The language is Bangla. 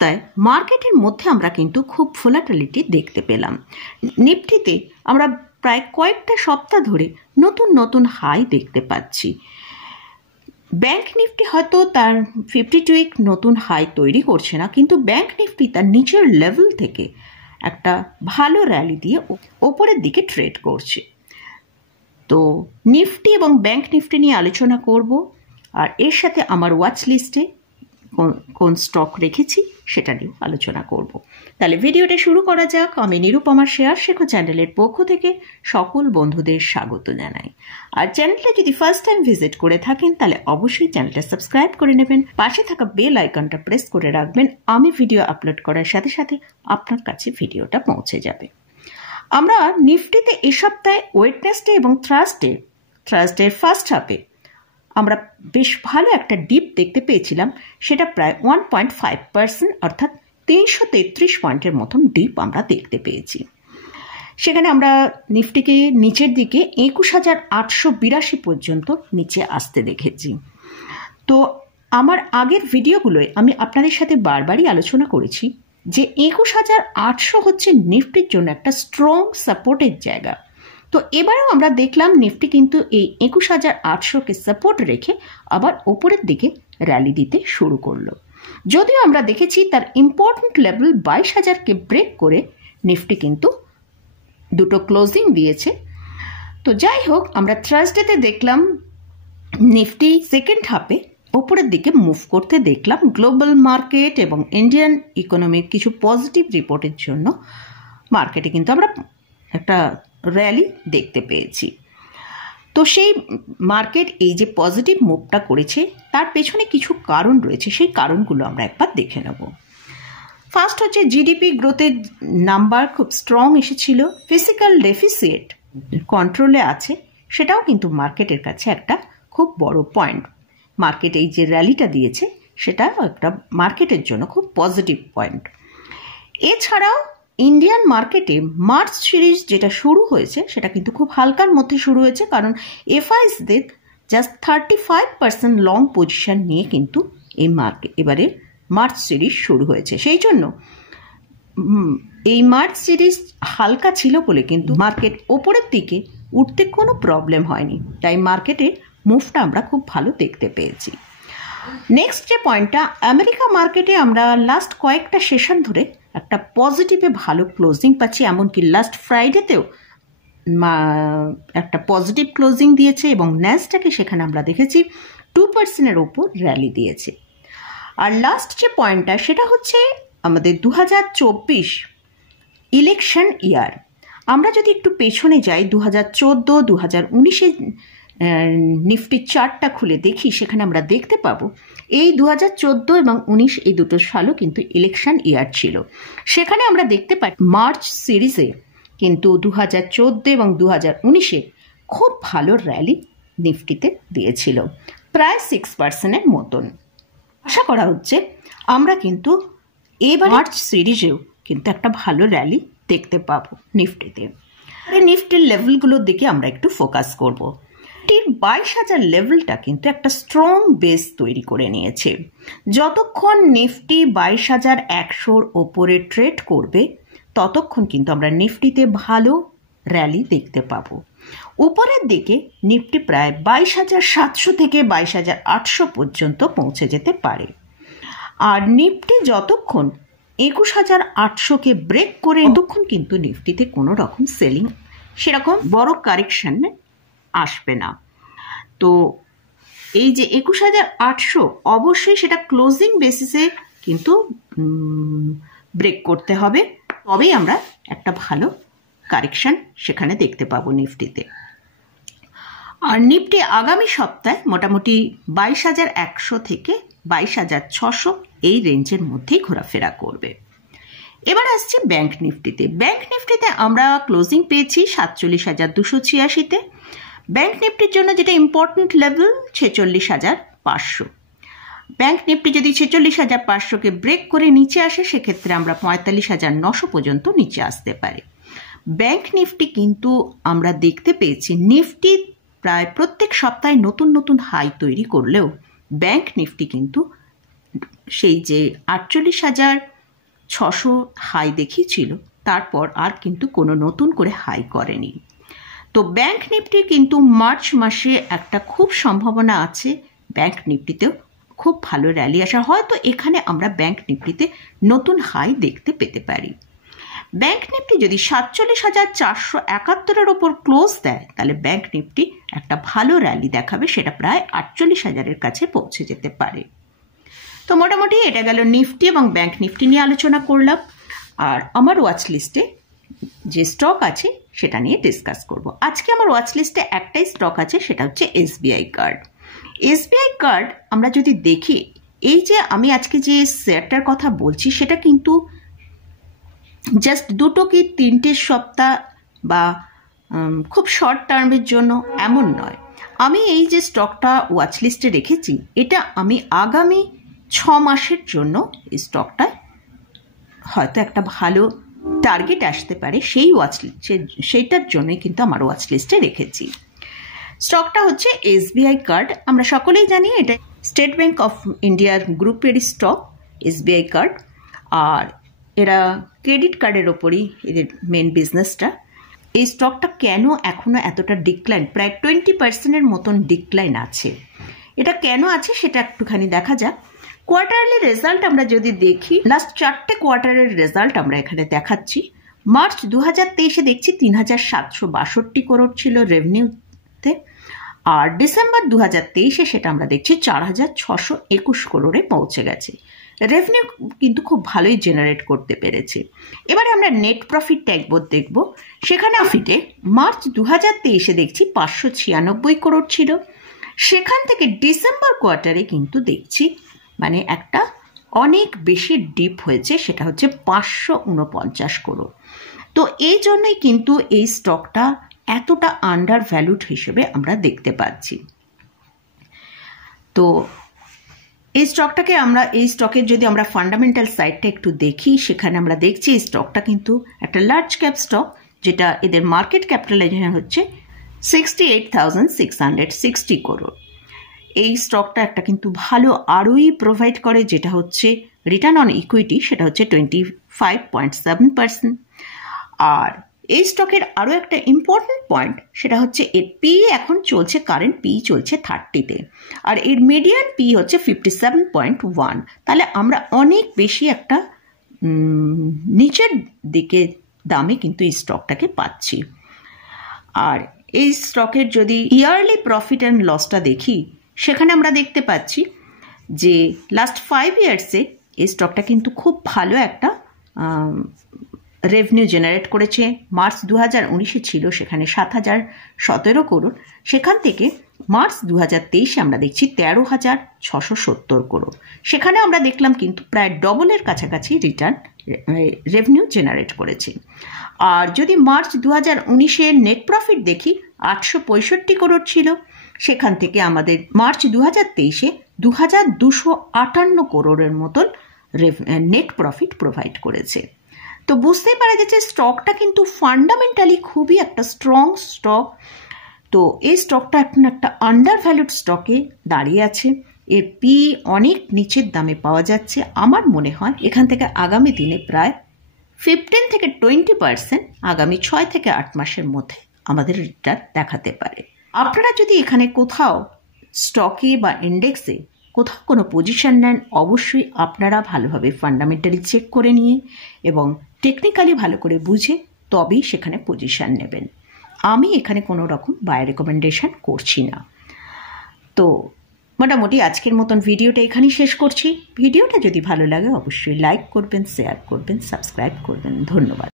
সপ্তাহে মার্কেটের মধ্যে আমরা কিন্তু খুব ভোলাটিলিটি দেখতে পেলাম। নিফটিতে আমরা প্রায় কয়েকটা সপ্তাহ ধরে নতুন নতুন হাই দেখতে পাচ্ছি। ব্যাংক নিফটি হয়তো তার 52 উইক নতুন হাই তৈরি করছে না, কিন্তু ব্যাংক নিফটি তার নিচের লেভেল থেকে একটা ভালো র্যালি দিয়ে ওপরের দিকে ট্রেড করছে। তো নিফটি এবং ব্যাংক নিফটি নিয়ে আলোচনা করব, আর এর সাথে আমার ওয়াচ লিস্টে কোন স্টক রেখেছি সেটা নিয়ে আলোচনা করব। তাহলে ভিডিওটা শুরু করা যাক। আমি নিরুপমার শেয়ার শেখো চ্যানেলের পক্ষ থেকে সকল বন্ধুদের স্বাগত জানাই। আর চ্যানেলটা যদি ফার্স্ট টাইম ভিজিট করে থাকেন তাহলে অবশ্যই চ্যানেলটা সাবস্ক্রাইব করে নেবেন, পাশে থাকা বেল আইকনটা প্রেস করে রাখবেন। আমি ভিডিও আপলোড করার সাথে সাথে আপনার কাছে ভিডিওটা পৌঁছে যাবে। আমরা নিফটিতে এ সপ্তাহে ওয়েডনেসডে এবং থার্সডে ফার্স্ট হাফে আমরা বেশ ভালো একটা ডিপ দেখতে পেয়েছিলাম। সেটা প্রায় 1.5%, অর্থাৎ 333 পয়েন্টের মতন ডিপ আমরা দেখতে পেয়েছি। সেখানে আমরা নিফটিকে নিচের দিকে 21,882 পর্যন্ত নিচে আসতে দেখেছি। তো আমার আগের ভিডিওগুলোয় আমি আপনাদের সাথে বারবারই আলোচনা করেছি যে 21,800 হচ্ছে নিফটির জন্য একটা স্ট্রং সাপোর্টের জায়গা। তো এবারেও আমরা দেখলাম নিফটি কিন্তু এই 21,800কে সাপোর্ট রেখে আবার ওপরের দিকে র্যালি দিতে শুরু করলো। যদিও আমরা দেখেছি তার ইম্পর্টেন্ট লেভেল 22,000কে ব্রেক করে নিফটি কিন্তু দুটো ক্লোজিং দিয়েছে। তো যাই হোক, আমরা থার্সডেতে দেখলাম নিফটি সেকেন্ড হাফে ওপরের দিকে মুভ করতে দেখলাম। গ্লোবাল মার্কেট এবং ইন্ডিয়ান ইকোনমির কিছু পজিটিভ রিপোর্টের জন্য মার্কেটে কিন্তু আমরা একটা র্যালি দেখতে পেয়েছি। তো সেই মার্কেট এই যে পজিটিভ মুভটা করেছে তার পেছনে কিছু কারণ রয়েছে, সেই কারণগুলো আমরা একবার দেখে নেব। ফার্স্ট হচ্ছে জিডিপি গ্রোথের নাম্বার খুব স্ট্রং এসেছিল, ফিজিক্যাল ডেফিসিট কন্ট্রোলে আছে, সেটাও কিন্তু মার্কেটের কাছে একটা খুব বড় পয়েন্ট। মার্কেট এই যে র্যালিটা দিয়েছে সেটা একটা মার্কেটের জন্য খুব পজিটিভ পয়েন্ট। এছাড়াও ইন্ডিয়ান মার্কেটে মার্চ সিরিজ যেটা শুরু হয়েছে সেটা কিন্তু খুব হালকার মধ্যে শুরু হয়েছে, কারণ এফআইসদের জাস্ট 35% লং পজিশন নিয়ে কিন্তু এই এবারে মার্চ সিরিজ শুরু হয়েছে। সেই জন্য এই মার্চ সিরিজ হালকা ছিল বলে কিন্তু মার্কেট ওপরের দিকে উঠতে কোনো প্রবলেম হয়নি, তাই মার্কেটে মুভটা আমরা খুব ভালো দেখতে পেয়েছি। নেক্সট যে পয়েন্টটা, আমেরিকা মার্কেটে আমরা লাস্ট কয়েকটা সেশন ধরে একটা পজিটিভে ভালো ক্লোজিং পাচ্ছি, এমনকি লাস্ট ফ্রাইডেতেও একটা পজিটিভ ক্লোজিং দিয়েছে এবং ন্যাসডাকে সেখানে আমরা দেখেছি 2%-এর ওপর র্যালি দিয়েছে। আর লাস্ট যে পয়েন্টটা সেটা হচ্ছে আমাদের 2024 ইলেকশন ইয়ার। আমরা যদি একটু পেছনে যাই 2014, 2019 নিফটির চার্টটা খুলে দেখি, সেখানে আমরা দেখতে পাবো এই 2014 এবং 19 এই দুটো সালও কিন্তু ইলেকশন ইয়ার ছিল। সেখানে আমরা দেখতে পাই মার্চ সিরিজে কিন্তু 2014 এবং 2019-এ খুব ভালো র্যালি নিফটিতে দিয়েছিল, প্রায় 6%-এর মতন। আশা করা হচ্ছে আমরা কিন্তু এবার মার্চ সিরিজেও কিন্তু একটা ভালো র্যালি দেখতে পাবো নিফটিতে। নিফটির লেভেলগুলোর দিকে আমরা একটু ফোকাস করব। 22,000 লেভেলটা কিন্তু একটা স্ট্রং বেস তৈরি করে নিয়েছে। যতক্ষণ নিফটি 22,100-র ওপরে ট্রেড করবে ততক্ষণ কিন্তু আমরা নিফটিতে ভালো র্যালি দেখতে পাবো। উপরের দিকে নিফটি প্রায় 22,700 থেকে 22,800 পর্যন্ত পৌঁছে যেতে পারে। আর নিফটি যতক্ষণ 21,800কে ব্রেক করে ততক্ষণ কিন্তু নিফটিতে কোনো রকম সেলিং সেরকম বড় কারেকশন আসবে না। তো এই যে 21,800 অবশ্যই সেটা ক্লোজিং বেসিসে কিন্তু ব্রেক করতে হবে, তবেই আমরা একটা ভালো কারেকশন সেখানে দেখতে পাবো নিফটিতে। আর নিফটি আগামী সপ্তাহে মোটামুটি 22,100 থেকে 22,600 এই রেঞ্জের মধ্যেই ঘোরাফেরা করবে। এবার আসছে ব্যাংক নিফটিতে। ব্যাংক নিফটিতে আমরা ক্লোজিং পেয়েছি 47,286-তে। ব্যাংক নিফটির জন্য যেটা ইম্পর্টেন্ট লেভেল 46,500। ব্যাংক নিফটি যদি 46,500কে ব্রেক করে নিচে আসে সেক্ষেত্রে আমরা 45,900 পর্যন্ত নিচে আসতে পারি। ব্যাংক নিফটি কিন্তু আমরা দেখতে পেয়েছি নিফটি প্রায় প্রত্যেক সপ্তাহে নতুন নতুন হাই তৈরি করলেও ব্যাংক নিফটি কিন্তু সেই যে 48,000 600 হাই দেখিয়েছিল, তারপর আর কিন্তু কোনো নতুন করে হাই করেনি। তো ব্যাংক নিফটি কিন্তু মার্চ মাসে একটা খুব সম্ভাবনা আছে ব্যাংক নিফটিতেও খুব ভালো র্যালি আসা, হয়তো এখানে আমরা ব্যাংক নিফটিতে নতুন হাই দেখতে পেতে পারি। ব্যাংক নিফটি যদি 47,471 ওপর ক্লোজ দেয়, তাহলে ব্যাংক নিফটি একটা ভালো র্যালি দেখাবে, সেটা প্রায় 48,000-এর কাছে পৌঁছে যেতে পারে। তো মোটামুটি এটা গেল নিফটি এবং ব্যাংক নিফটি নিয়ে আলোচনা করলাম। আর আমার ওয়াচ লিস্টে যে স্টক আছে সেটা নিয়ে ডিসকাস করব। আজকে আমার ওয়াচ লিস্টে একটাই স্টক আছে, সেটা হচ্ছে এসবিআই কার্ড। এসবিআই কার্ড আমরা যদি দেখি, এই যে আমি আজকে যে শেয়ারটার কথা বলছি সেটা কিন্তু জাস্ট 2 কি 3 সপ্তাহ বা খুব শর্ট টার্মের জন্য এমন নয়। আমি এই যে স্টকটা ওয়াচ লিস্টে রেখেছি, এটা আমি আগামী 6 মাসের জন্য এই স্টকটায় হয়তো একটা ভালো টার্গেট আসতে পারে, সেইটার জন্যই কিন্তু আমার ওয়াচ লিস্টে রেখেছি। স্টকটা হচ্ছে এসবিআই কার্ড। আমরা সকলেই জানি এটা স্টেট ব্যাংক অফ ইন্ডিয়ার গ্রুপের স্টক এসবিআই কার্ড, আর এরা ক্রেডিট কার্ডের ওপরই এদের মেন বিজনেসটা। এই স্টকটা কেন এখনও এতটা ডিক্লাইন, প্রায় 20%-এর মতন ডিক্লাইন আছে, এটা কেন আছে সেটা একটুখানি দেখা যাক। কোয়ার্টারলি রেজাল্ট আমরা যদি দেখি, লাস্ট 4টে কোয়ার্টারের রেজাল্ট আমরা এখানে দেখাচ্ছি। মার্চ 2023-এ দেখছি 3,762 করোড় ছিল রেভিনিউতে, আর ডিসেম্বর 2023-এ সেটা আমরা দেখছি 4,621 করোড়ে পৌঁছে গেছে। রেভিনিউ কিন্তু খুব ভালোই জেনারেট করতে পেরেছে। এবারে আমরা নেট প্রফিট দেখব। সেখানে প্রফিটে মার্চ 2023-এ দেখছি 596 করোড় ছিল, সেখান থেকে ডিসেম্বর কোয়ার্টারে কিন্তু দেখছি মানে একটা অনেক বেশি ডিপ হয়েছে, সেটা হচ্ছে 549 করোড়। তো এই জন্যই কিন্তু এই স্টকটা এতটা আন্ডার ভ্যালুড হিসেবে আমরা দেখতে পাচ্ছি। তো এই স্টকের যদি আমরা ফান্ডামেন্টাল সাইডটা একটু দেখি, সেখানে আমরা দেখছি এই স্টকটা কিন্তু একটা লার্জ ক্যাপ স্টক, যেটা এদের মার্কেট ক্যাপিটালাইজেশন হচ্ছে 68,660 করোড়। এই স্টকটা একটা কিন্তু ভালো আরওই প্রোভাইড করে, যেটা হচ্ছে রিটার্ন অন ইকুইটি, সেটা হচ্ছে 25.7%। আর এই স্টকের আরও একটা ইম্পর্টেন্ট পয়েন্ট, সেটা হচ্ছে এর পি এখন চলছে, কারেন্ট পি চলছে 30-তে, আর এর মিডিয়ান পি হচ্ছে 57.1। তাহলে আমরা অনেক বেশি একটা নিচের দিকে দামে কিন্তু এই স্টকটাকে পাচ্ছি। আর এই স্টকের যদি ইয়ারলি প্রফিট অ্যান্ড লসটা দেখি, সেখানে আমরা দেখতে পাচ্ছি যে লাস্ট 5 ইয়ার্সে এই স্টকটা কিন্তু খুব ভালো একটা রেভিনিউ জেনারেট করেছে। মার্চ 2019-এ ছিল সেখানে 7,017 করোড়, সেখান থেকে মার্চ 2023-এ আমরা দেখছি 13,670 করোড়। সেখানে আমরা দেখলাম কিন্তু প্রায় ডবলের কাছাকাছি রেভিনিউ জেনারেট করেছে। আর যদি মার্চ 2019-এর নেট প্রফিট দেখি, 865 করোড় ছিল, সেখান থেকে আমাদের মার্চ 2023-এ 2,258 করোড়ের মতন নেট প্রফিট প্রোভাইড করেছে। তো বুঝতেই পারা যাচ্ছে স্টকটা কিন্তু ফান্ডামেন্টালি খুবই একটা স্ট্রং স্টক। তো এই স্টকটা এখন একটা আন্ডার ভ্যালুড স্টকে দাঁড়িয়ে আছে, এর পি অনেক নিচের দামে পাওয়া যাচ্ছে। আমার মনে হয় এখান থেকে আগামী দিনে প্রায় 15-20% আগামী 6 থেকে 8 মাসের মধ্যে আমাদের রিটার্ন দেখাতে পারে। আপনারা যদি এখানে কোথাও স্টকে বা ইন্ডেক্সে কোথাও কোনো পজিশন নেন, অবশ্যই আপনারা ভালোভাবে ফান্ডামেন্টালি চেক করে নিয়ে এবং টেকনিক্যালি ভালো করে বুঝে তবেই সেখানে পজিশন নেবেন। আমি এখানে কোনো রকম বাই রেকমেন্ডেশন করছি না। তো মোটামুটি আজকের মতন ভিডিওটা এখানেই শেষ করছি। ভিডিওটা যদি ভালো লাগে অবশ্যই লাইক করবেন, শেয়ার করবেন, সাবস্ক্রাইব করবেন। ধন্যবাদ।